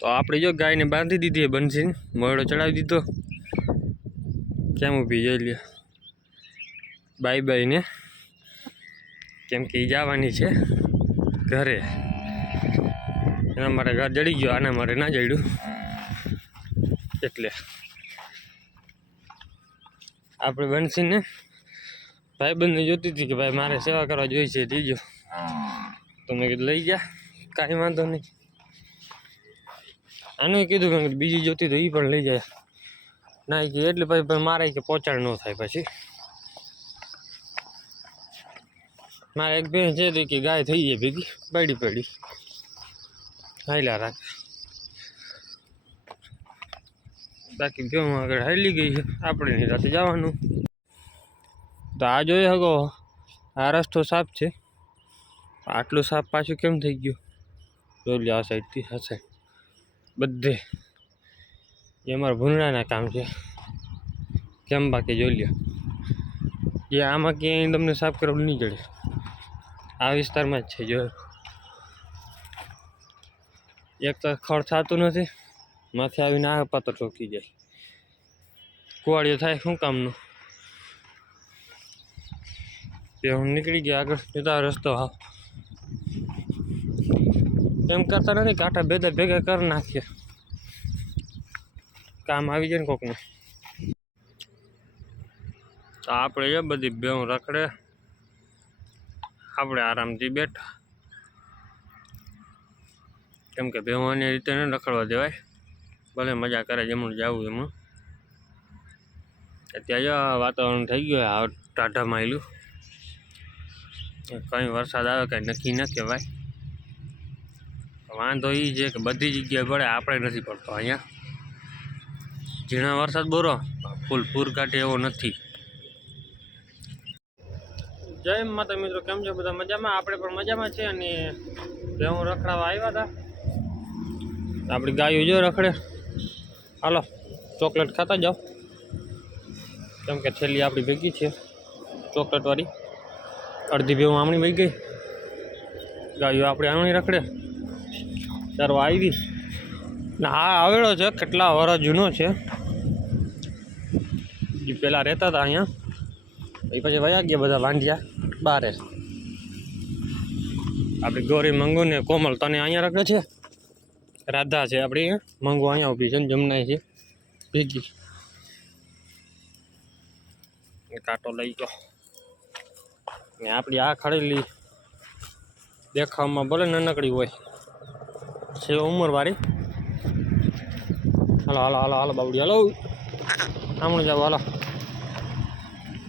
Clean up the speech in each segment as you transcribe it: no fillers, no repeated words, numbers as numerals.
તો આપણે જો ગાયને બાંધી દીધી બંસીને મોયડો ચડાવી દીધો કેમ ઊભી જોઈ લે બાય બાય ને કેમ કે જવાની છે ઘરે એના માટે ઘર જડી ગયો આના માટે ના જડ્યું એટલે આપણે બંસીને ભાઈબંધને જોતી હતી કે ભાઈ મારે સેવા કરવા જોઈ છે દીજો તો મેં કીધું લઈ જા કાંઈ વાંધો નહીં આનું કીધું મેં બીજી જોતી તો એ પણ લઈ જાય ના કે એટલે પછી મારે કે પહોંચાડ ન થાય પછી મારે એક બેન છે કે ગાય થઈ જાય ભેગી પડી હાઈલા રાખે બાકી જો આગળ હાલી ગઈ છે આપણે નહીં રાતે જવાનું તો આ જોઈએ હગો આ રસ્તો સાફ છે આટલું સાફ પાછું કેમ થઈ ગયું જોઈ લો આ સાઈડથી આ સાઈડ બધે એ અમારા ભૂંડાના કામ છે કેમ બાકી જોઈ લો એ આમાં ક્યાંય તમને સાફ કરવું નહીં જડે આ વિસ્તારમાં જ છે જો એક તો ખડ થતું નથી માથે આવીને આ પાત્ર ઠોકી જાય કુવાડીઓ થાય શું કામનું તે હું નીકળી ગયા આગળ જતા રસ્તો હા એમ કરતા નથી કાંઠા ભેગા કરી નાખીએ કામ આવી જાય ને કોકને તો આપણે એ બધી બેઉં રખડે આપણે આરામથી બેઠા કેમ કે બેવાની રીતે ન રખડવા દેવાય ભલે મજા કરે જેમનું જવું એમાં અત્યારે વાતાવરણ થઈ ગયું આ ટાઢા માયલું કંઈ વરસાદ આવે કંઈ નક્કી ન કહેવાય વાંધો એ છે કે બધી જગ્યાએ પડે આપણે નથી પડતો અહીંયા ઝીણા વરસાદ બોરો ફૂલ પૂર કાઢે એવો નથી જય માતા મિત્રો કેમ છો બધા મજામાં આપણે પણ મજામાં છે અને ભેહું રખડાવા આવ્યા હતા આપણી ગાયો જો રખડે હાલો ચોકલેટ ખાતા જાઓ કેમ કે થેલી આપણી ભેગી છે ચોકલેટવાળી અડધી ભેહું આમણી વહી ગઈ ગાયો આપણે આમણી રખડે ચારો આવી ને હા આવેલો છે કેટલા વર્ષ જૂનો છે જે પહેલાં રહેતા હતા અહીંયા એ પછી વયા ગયા બધા વાંઢિયા બારે આપણી ગૌરી મંગુ ને કોમલ તને અહીંયા રખડે છે રાધા છે આપણી મંગુ અહીંયા ઊભી છે ને જમનાય છે ભેગી કાંટો લઈ ગયો ને આપણી આ ખડેલી દેખાવામાં ભલે નાનકડી હોય છે ઉંમરવાળી હાલો હાલો હાલો હાલો બાબડી હાલો આમણું જાવ હાલો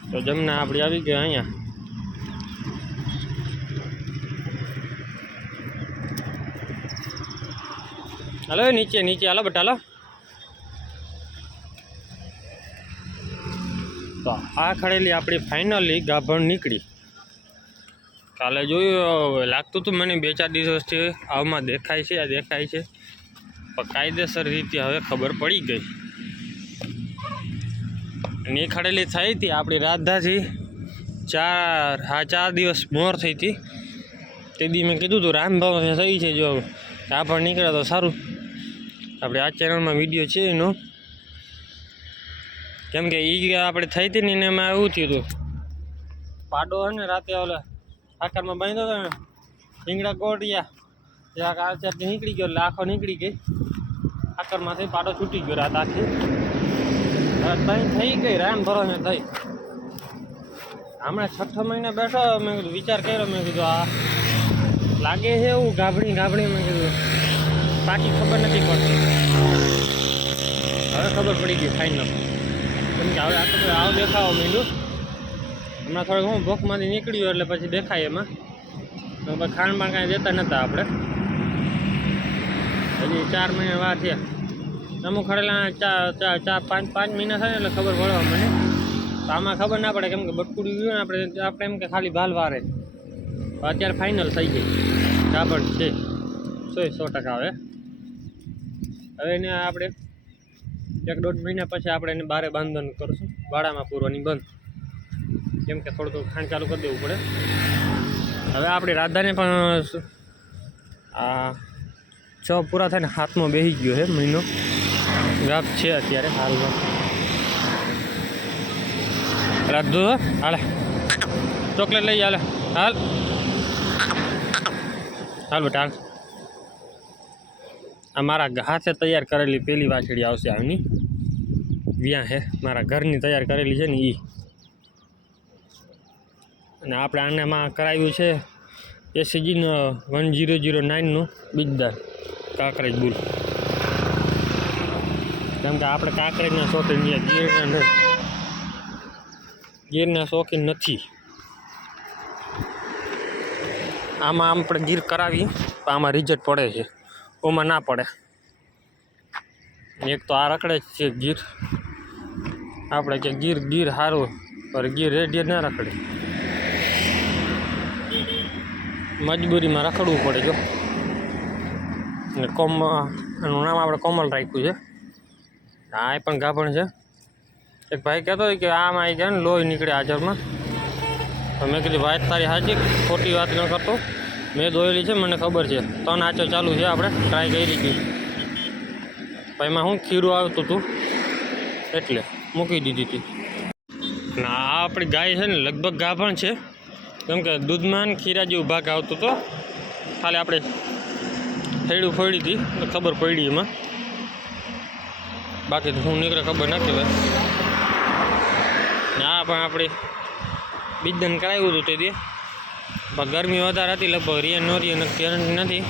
તો જમના આપણી આવી ગયા અહીંયા હાલો નીચે નીચે હાલો બટા હાલો તો આ ખડેલી આપણી ફાઇનલી ગાભણ નીકળી કાલે જોયું લાગતું હતું મને 2-4 દિવસથી આમાં દેખાય છે પણ કાયદેસર રીતે હવે ખબર પડી ગઈ અને એ ખડેલી થઈ હતી આપણી રાધાથી 4 દિવસ મોર થઈ હતી તે દી મેં કીધું હતું રામભાવ થઈ છે જો ગાભણ નીકળે તો સારું આપણે આ ચેનલમાં વિડીયો છે એનો કેમ કે એ આપણે થઈ હતી ને એમાં એવું થયું હતું પાડો હોય ને રાતે ઓલા આકારમાં બાંધ્યો હતો ને રીંગણા ગોળિયા જ્યાં આચારથી નીકળી ગયો એટલે આખો નીકળી ગઈ આકરમાંથી પાડો છૂટી ગયો રાત આખી તઈ થઈ ગઈ રામ ભરોસે થઈ હમણાં 6 મહિના બેઠો મેં કીધું વિચાર કર્યો મેં કીધું આ લાગે છે એવું ગાભણી મેં કીધું બાકી ખબર નથી પડતી હવે ખબર પડી ગઈ ફાઇનલ કેમ કે હવે આટલું આવ દેખાવા માંડ્યું હમણાં થોડુંક હું ભૂખમાંથી નીકળ્યું એટલે પછી દેખાય એમાં ખાંડ પણ કાંઈ દેતા નહોતા આપણે હજી 4 મહિના વાર થયા અમુક ખડેલા 5 મહિના થાય એટલે ખબર પડવા મને તો આમાં ખબર ના પડે કેમ કે બટકુડી ગયું ને આપણે એમ કે ખાલી ભાલ વારે અત્યારે ફાઇનલ થઈ ગઈ ગાભણ છે 100% હવે એને આપણે 1-1.5 મહિના પછી આપણે એને બારે બાંધવાનું કરશું વાડામાં પૂરવાની બંધ કેમ કે થોડું ખાંડ ચાલુ કરી દેવું પડે હવે આપણી રાધાને પણ આ 6 પૂરા થઈને 7મો બેસી ગયો છે મહિનો ગાપ છે અત્યારે હાલમાં રાધો હાલે ચોકલેટ લઈ હાલે હાલ હાલ બેટા હાલ આ મારા હાથે તૈયાર કરેલી પેલી વાછડી આવશે આની વ્યાં છે મારા ઘરની તૈયાર કરેલી છે ને એ અને આપણે આનામાં કરાવ્યું છે એસીજી 1009નું બીજદાર કાંકરેજ બુલ કેમ કે આપણે કાંકરેજના શોખીન ગીરના શોખીન નથી આમાં આપણે ગીર કરાવી તો આમાં રિઝલ્ટ પડે છે ઓમાં ના પડે એક તો આ રખડે જ છે ગીર આપણે કે ગીર સારું પર ગીર રેડિયર ના રખડે મજબૂરીમાં રખડવું પડે જો અને એનું નામ આપણે કોમલ રાખ્યું છે આ પણ ગાભણ છે એક ભાઈ કહેતો હોય કે આમાં આવી ગયા ને લોહી નીકળે હાજરમાં તો મેં કીધું વાત તારી સાચી ખોટી વાત ન કરતો મેં દોયેલી છે મને ખબર છે 3 આંચો ચાલુ છે આપણે ટ્રાય કરી હતી ભાઈ એમાં શું ખીરું આવતું હતું એટલે મૂકી દીધી હતી અને આ આપણી ગાય છે ને લગભગ ગાભણ છે કેમ કે દૂધમાં ખીરા જેવું ભાગ આવતો હતો ખાલી આપણે થેડું ફોડી હતી તો ખબર પડી એમાં બાકી તો હું નીકળે ખબર ના કહેવાય ને આ પણ આપણે બીજદાન કરાવ્યું હતું તે દી પણ ગરમી વધારે હતી લગભગ રિયા નો રિયા ગેરંટી નથી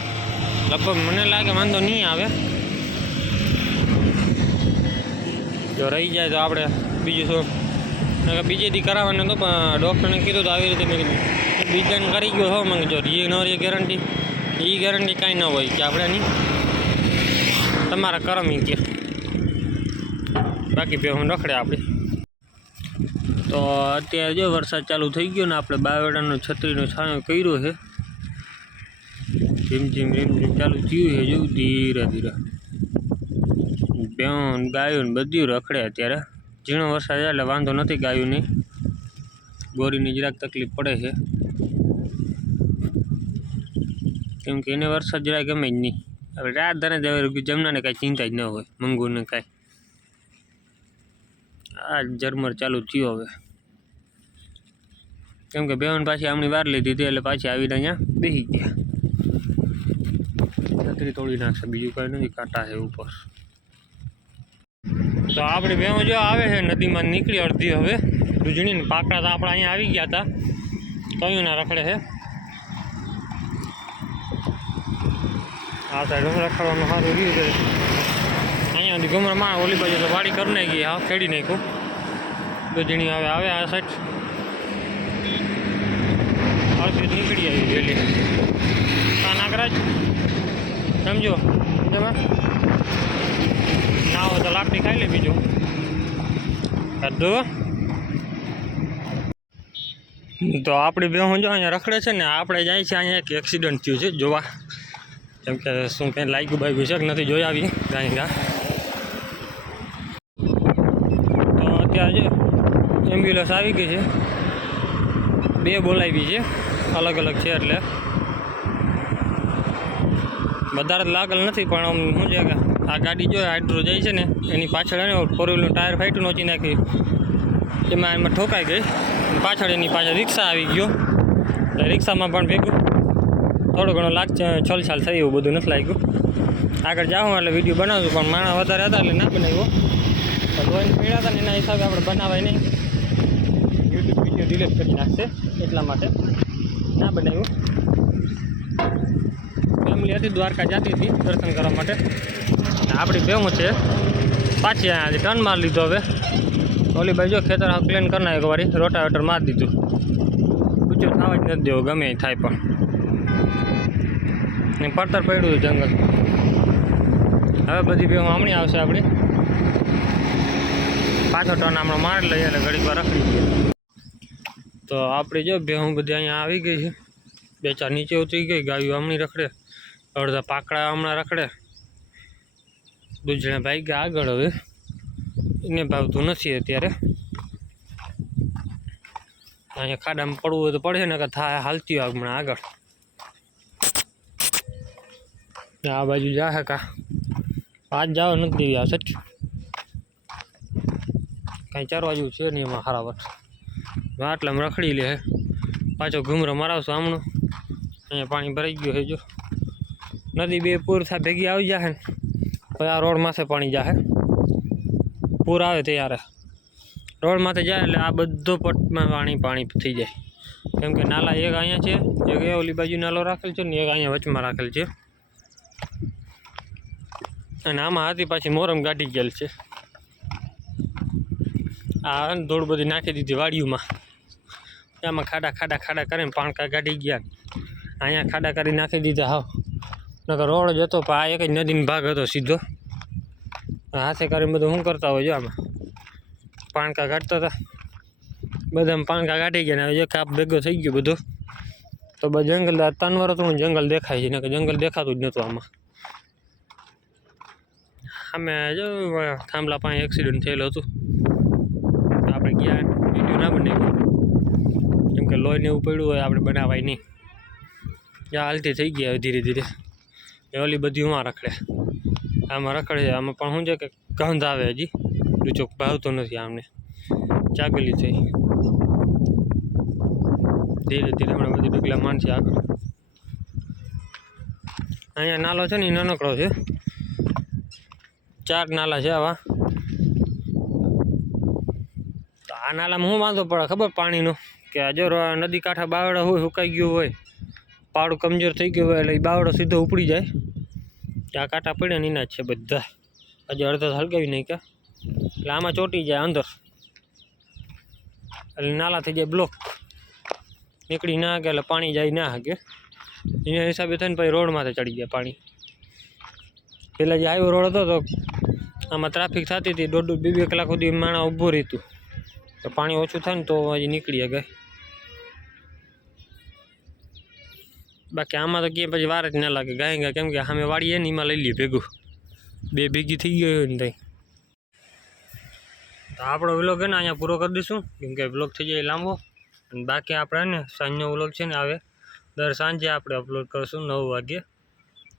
લગભગ મને લાગે વાંધો નહીં આવે જો રહી જાય તો આપણે બીજું શું બીજે દી કરાવવાનું હતું પણ ડૉક્ટરને કીધું તો આવી રીતે મેં કીધું બીજદાન કરી ગયો હો મને જો રિયા નો રિયા ગેરંટી એ ગેરંટી કાંઈ ન હોય કે આપણે નહીં તમારા કરમ કે બાકી બે હું રખડે આપણી તો અત્યારે જો વરસાદ ચાલુ થઈ ગયો ને આપણે બાવેડાનો છત્રીનો છાંયો કર્યો છે ધીમ ધીમ ચાલુ થયું છે જેવું ધીરે ધીરે બેન ગાયો ને બધું રખડે અત્યારે ઝીણો વરસાદ એટલે વાંધો નથી ગાયું નહીં ગોરીની જરાક તકલીફ પડે છે કેમ કે એને વરસાદ જરાક ગમે જ નહીં હવે રાત ધરે જમનાને કાંઈ ચિંતા જ ન હોય મંગુને કાંઈ આ ઝરમર ચાલુ થયો હવે કેમ કે બેવન પાછી આમની વાર લીધી હતી એટલે પાછી આવીને અહીંયા બેસી ગયા છત્રી તોડી નાખશે બીજું કંઈ નથી કાંટા છે ઉપર તો આપણી બેવ જો આવે છે નદીમાં નીકળી અડધી હવે દૂધણીને પાકડા તો આપણે અહીંયા આવી ગયા હતા કયું ના રખડે છે આ સાઈડ રખડવાનું સારું રહ્યું છે અહીંયા સુધી ગમરા માં ઓલી બાજુ તો વાડી કરી નાખી હા ખેડી નાખ્યું દૂધણી આવે આ સાઈડ અડધી નીકળી આવી વહેલી આ નાગરાજ સમજો તમે ના હોય તો લાકડી ખાઈ લે બીજું બધું તો આપણી બેહું જો અહીંયા રખડે છે ને આપણે જાય છે અહીંયા એક એક્સિડન્ટ થયું છે જોવા કેમ કે શું કંઈ લાગ્યું બાગ્યું છે કે નથી જોઈ આવી ગાય તો અત્યારે જો એમ્બ્યુલન્સ આવી ગઈ છે 2 બોલાવી છે અલગ અલગ છે એટલે વધારે લાગેલ નથી પણ આમ શું છે કે આ ગાડી જો હાઇડ્રો જાય છે ને એની પાછળ એને 4 વ્હીલનું ટાયર ફાઈટું નોચી નાખી એમાં ઠોકાઈ ગઈ પાછળ એની પાછળ રિક્ષા આવી ગયો રિક્ષામાં પણ ભેગું થોડું ઘણું છલછાલ થઈ એવું બધું નથી લાગ્યું આગળ જાઉં એટલે વિડીયો બનાવશું પણ માણસ વધારે હતા એટલે ના બનાવ્યો ધોઈને પીડા હતા ને એના હિસાબે આપણે બનાવાય નહીં યુટ્યુબ વિડીયો ડિલીટ કરી નાખશે એટલા માટે ના બનાવ્યું ફેમિલી હતી દ્વારકા જતી હતી દર્શન કરવા માટે આપણી ભેગું છે પાછી અહીંયાથી ટર્ન મારી લીધો હવે ઓલી બાજુ ખેતર ક્લીન કરી નાખ્યો વારી રોટાવેટર મારી દીધું ઊંચો થવા જ નથી દેવો ગમે એ થાય પણ પડતર પડ્યું જંગલ હવે બધી ભેગું હમણાં આવશે આપણી પાછો ટર્ન હમણાં મારી લઈએ એટલે ઘડીક વાર રખડી ગઈ તો આપણી જો ભેગું બધી અહીંયા આવી ગઈ છે 2-4 નીચે ઉતરી ગઈ ગાયું હમણાં રખડે અડધા પાકડા હમણાં રખડે દૂધણા ભાઈ ગયા આગળ હવે એને ભાવતું નથી અત્યારે અહીંયા ખાડામાં પડવું હોય તો પડે ને કે થાય હાલતી હોય હમણાં આગળ આ બાજુ જા કા આજ જાવ નથી દેવી આ સચ કાંઈ ચારવા જેવું છે નહીં એમાં હારાવટ આટલામાં રખડી લે પાછો ઘૂમરો મરાવશો હમણાં અહીંયા પાણી ભરાઈ ગયું છે જો નદી બે પૂર થાય ભેગી આવી જાય ને પછી આ રોડ માથે પાણી જાય પૂર આવે ત્યારે રોડ માથે જાય એટલે આ બધો પટમાં પાણી થઈ જાય કેમ કે નાલા એક અહીંયા છે એક એ ઓલી બાજુ નાલો રાખેલ છે ને એક અહીંયા વચમાં રાખેલ છે અને આમાં હાથી પાછી મોરમ ગાડી ગયેલ છે આ ધૂળ બધી નાખી દીધી વાડીઓમાં આમાં ખાડા કરીને પાણકા કાઢી ગયા અહીંયા ખાડા કરી નાખી દીધા હાવ નકર રોડ જ હતો પણ આ એક જ નદીનો ભાગ હતો સીધો હાથે કરીને બધું શું કરતા હોય જો આમાં પાણકા કાઢતા હતા બધામાં પાણકા કાઢી ગયા ને હવે એક કાપ ભેગો થઈ ગયો બધો તો બસ જંગલ 3 વર્ષનું જંગલ દેખાય છે નકર જંગલ દેખાતું જ નહોતું આમાં અમે જો થાંભલા પાસે એક્સિડન્ટ થયેલું હતું આપણે ગયા વિડીયો ના બનાવ્યો કેમ કે લોહીને એવું પડ્યું હોય આપણે બનાવાય નહીં જ્યાં હાલતી થઈ ગયા ધીરે ધીરે એ ઓલી બધી ઉમાં રખડે આમાં રખડે છે આમાં પણ શું છે કે ગંધ આવે હજી ડૂચો ભાવતો નથી આમને ચાગલી થઈ ધીરે ધીરે હમણાં બધી ડગલા માનશે આગળ અહીંયા નાલો છે ને એ નાનકડો છે 4 નાલા છે આવા તો આ નાલામાં શું વાંધો પડે ખબર પાણીનો કે જો નદી કાંઠા બાવડા હોય સુકાઈ ગયું હોય પાડું કમજોર થઈ ગયું હોય એટલે એ બાવડો સીધો ઉપડી જાય આ કાંટા પડ્યા ને એના જ છે બધા હજી અડધા હળગાવી નહીં કે એટલે આમાં ચોંટી જાય અંદર એટલે નાલા થઈ જાય બ્લોક નીકળી ના શકે એટલે પાણી જાય ના શકે એના હિસાબે થઈને પછી રોડમાંથી ચડી જાય પાણી પહેલાં જે હાઈવે રોડ હતો તો આમાં ટ્રાફિક થતી હતી 1.5-2 કલાક સુધી માણસ ઊભું રહેતું તો પાણી ઓછું થાય ને તો હજી નીકળી જાય બાકી આમાં તો ક્યાંય પછી વાર જ ના લાગે ગાય કેમ કે સામે વાડીએ ને એમાં લઈ લઈએ ભેગું 2 ભેગી થઈ ગઈ હોય ને ત્યાં તો આપણો વ્લોગ છે ને અહીંયા પૂરો કરી દઈશું કેમ કે વ્લોગ થઈ જાય લાંબો અને બાકી આપણે ને સાંજનો વ્લોગ છે ને આવે દર સાંજે આપણે અપલોડ કરીશું 9 વાગ્યે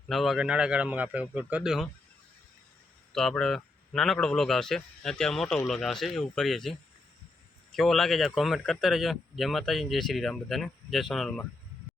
નાડા ગાળામાં આપણે અપલોડ કરી દઈશું તો આપણે નાનકડો વ્લોગ આવશે અત્યારે મોટો વ્લોગ આવશે એવું કરીએ છીએ કેવો લાગે છે કોમેન્ટ કરતા રહેજો જય માતાજી જય શ્રી રામ બધાને જય સોનલમાં